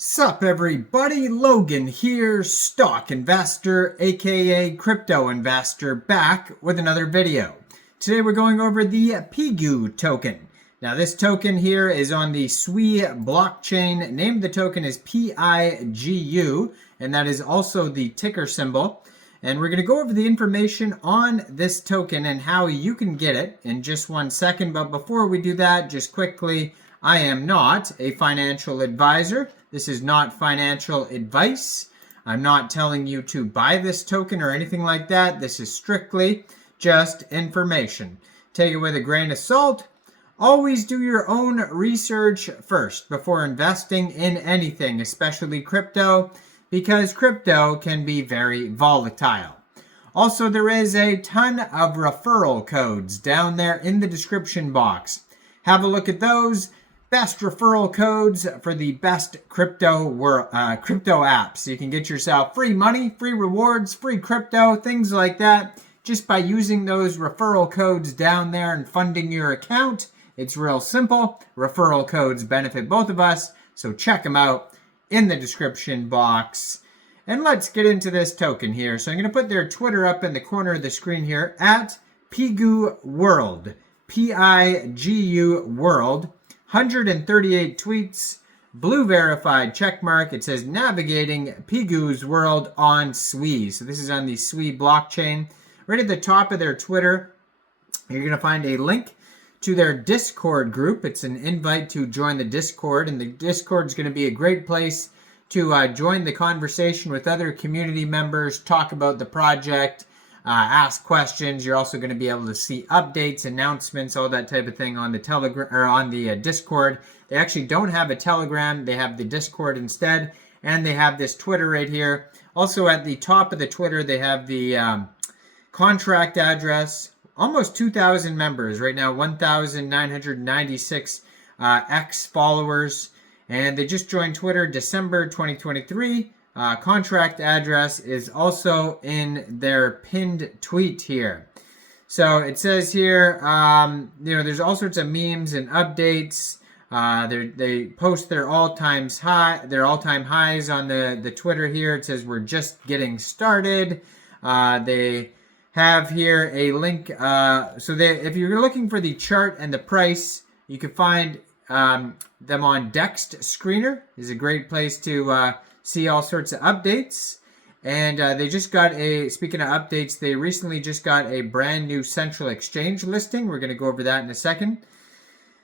Sup everybody, Logan here, stock investor aka crypto investor, back with another video. Today we're going over the Pigu token. Now this token here is on the SWI blockchain. Name of the token is PIGU, and that is also the ticker symbol. And we're going to go over the information on this token and how you can get it in just 1 second. But before we do that, just quickly, I am not a financial advisor. This is not financial advice. I'm not telling you to buy this token or anything like that. This is strictly just information. Take it with a grain of salt. Always do your own research first before investing in anything, especially crypto, because crypto can be very volatile. Also, there is a ton of referral codes down there in the description box. Have a look at those. Best referral codes for the best crypto apps. You can get yourself free money, free rewards, free crypto, things like that, just by using those referral codes down there and funding your account. It's real simple. Referral codes benefit both of us, so check them out in the description box. And let's get into this token here. So I'm going to put their Twitter up in the corner of the screen here, at Piguworld, P-I-G-U World. 138 tweets, blue verified check mark. It says navigating Pigu's world on SWI. So this is on the SWI blockchain. Right at the top of their Twitter, you're going to find a link to their Discord group. It's an invite to join the Discord, and the Discord is going to be a great place to join the conversation with other community members, talk about the project, ask questions. You're also going to be able to see updates, announcements, all that type of thing on the Telegram or on the Discord. They actually don't have a Telegram; they have the Discord instead, and they have this Twitter right here. Also, at the top of the Twitter, they have the contract address. Almost 2,000 members right now, 1,996 X followers, and they just joined Twitter December 2023. Contract address is also in their pinned tweet here. So it says here, there's all sorts of memes and updates. They post their all-time highs on the Twitter here. It says we're just getting started. They have here a link. If you're looking for the chart and the price, you can find them on Dext Screener. Is a great place to see all sorts of updates. And they just got speaking of updates, they recently just got a brand new central exchange listing. We're going to go over that in a second.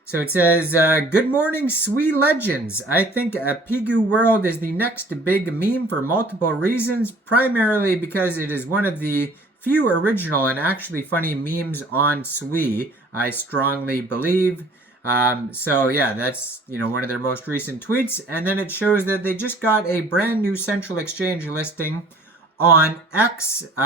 So it says, good morning, SWI legends. I think Piguworld is the next big meme for multiple reasons, primarily because it is one of the few original and actually funny memes on SWI, I strongly believe. So yeah, that's, one of their most recent tweets. And then it shows that they just got a brand new central exchange listing on XT.com,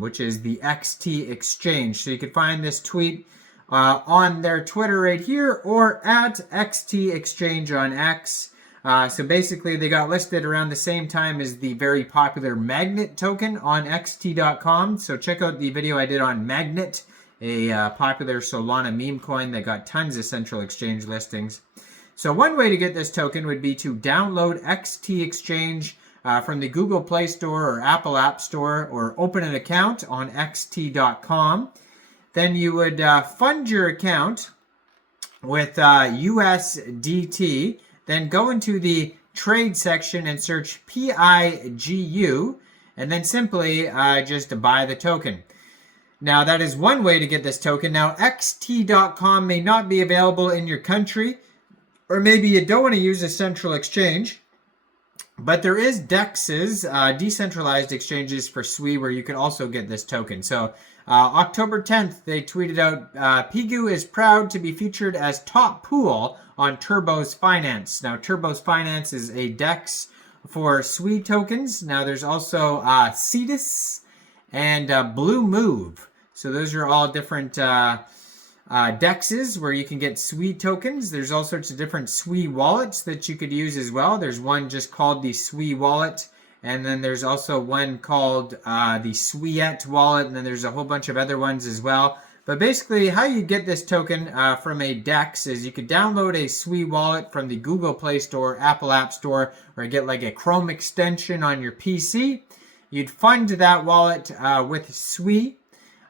which is the XT exchange. So you can find this tweet on their Twitter right here, or at XT exchange on X. So basically they got listed around the same time as the very popular Magnet token on XT.com. So check out the video I did on Magnet, a popular Solana meme coin that got tons of central exchange listings. So one way to get this token would be to download XT Exchange from the Google Play Store or Apple App Store, or open an account on XT.com. Then you would fund your account with USDT. Then go into the trade section and search PIGU, and then simply just buy the token. Now, that is one way to get this token. Now, XT.com may not be available in your country, or maybe you don't want to use a central exchange, but there is DEXs, decentralized exchanges for SWI, where you can also get this token. So, October 10th, they tweeted out, Pigu is proud to be featured as top pool on Turbo's Finance. Now, Turbo's Finance is a DEX for SWI tokens. Now, there's also Cetus and Blue Move. So those are all different DEXs where you can get SWI tokens. There's all sorts of different SWI wallets that you could use as well. There's one just called the SWI wallet, and then there's also one called the SWIET wallet, and then there's a whole bunch of other ones as well. But basically, how you get this token from a DEX is you could download a SWE wallet from the Google Play Store, Apple App Store, or get like a Chrome extension on your PC. You'd fund that wallet with SWE.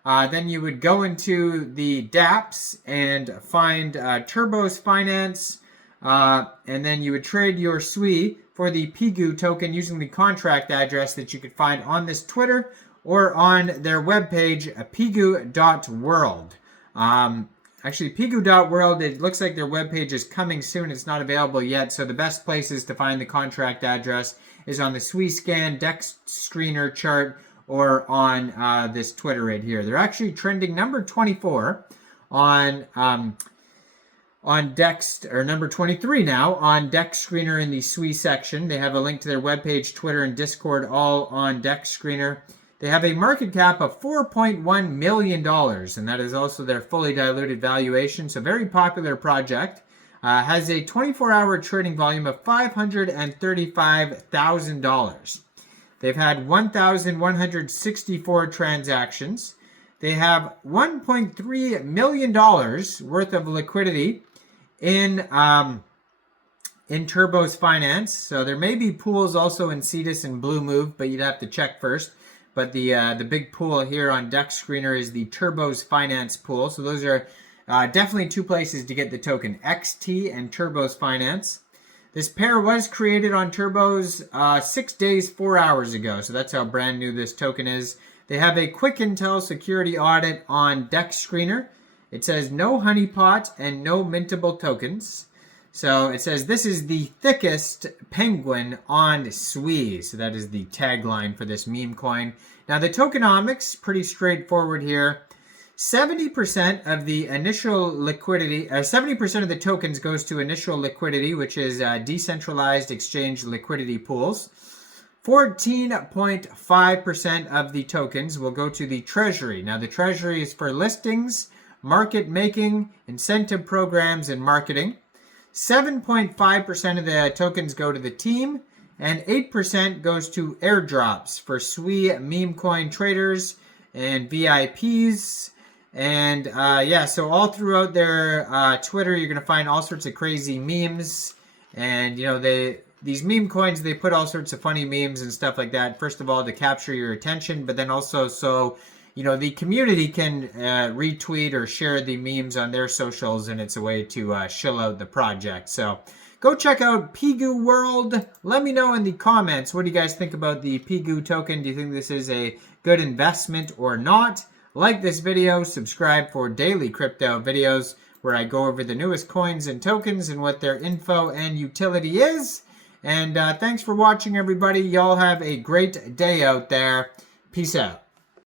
Then you would go into the dApps and find Turbos Finance, and then you would trade your SWE for the Pigu token using the contract address that you could find on this Twitter or on their webpage, pigu.world. Actually, pigu.world, it looks like their webpage is coming soon. It's not available yet, so the best places to find the contract address is on the SWE scan, DEX screener chart, or on this Twitter right here. They're actually trending number 24 on DEX, or number 23 now on DEX Screener in the SWE section. They have a link to their webpage, Twitter, and Discord, all on DEX Screener. They have a market cap of $4.1 million, and that is also their fully diluted valuation. So very popular project. Has a 24-hour trading volume of $535,000. They've had 1,164 transactions. They have $1.3 million worth of liquidity in Turbos Finance. So there may be pools also in Cetus and Blue Move, but you'd have to check first. But the big pool here on DEX Screener is the Turbos Finance pool. So those are definitely two places to get the token, XT and Turbos Finance. This pair was created on Turbos 6 days, 4 hours ago. So that's how brand new this token is. They have a quick intel security audit on DEX Screener. It says no honeypot and no mintable tokens. So it says this is the thickest penguin on SWE. So that is the tagline for this meme coin. Now the tokenomics, pretty straightforward here. 70% of the initial liquidity, 70% of the tokens goes to initial liquidity, which is decentralized exchange liquidity pools. 14.5% of the tokens will go to the treasury. Now the treasury is for listings, market making, incentive programs, and marketing. 7.5% of the tokens go to the team, and 8% goes to airdrops for SWE meme coin traders and VIPs. And yeah, so all throughout their Twitter, you're going to find all sorts of crazy memes. And, you know, these meme coins, they put all sorts of funny memes and stuff like that. First of all, to capture your attention, but then also so, you know, the community can retweet or share the memes on their socials, and it's a way to shill out the project. So go check out Piguworld. Let me know in the comments, what do you guys think about the Pigu token? Do you think this is a good investment or not? Like this video, subscribe for daily crypto videos where I go over the newest coins and tokens and what their info and utility is. And thanks for watching, everybody. Y'all have a great day out there. Peace out.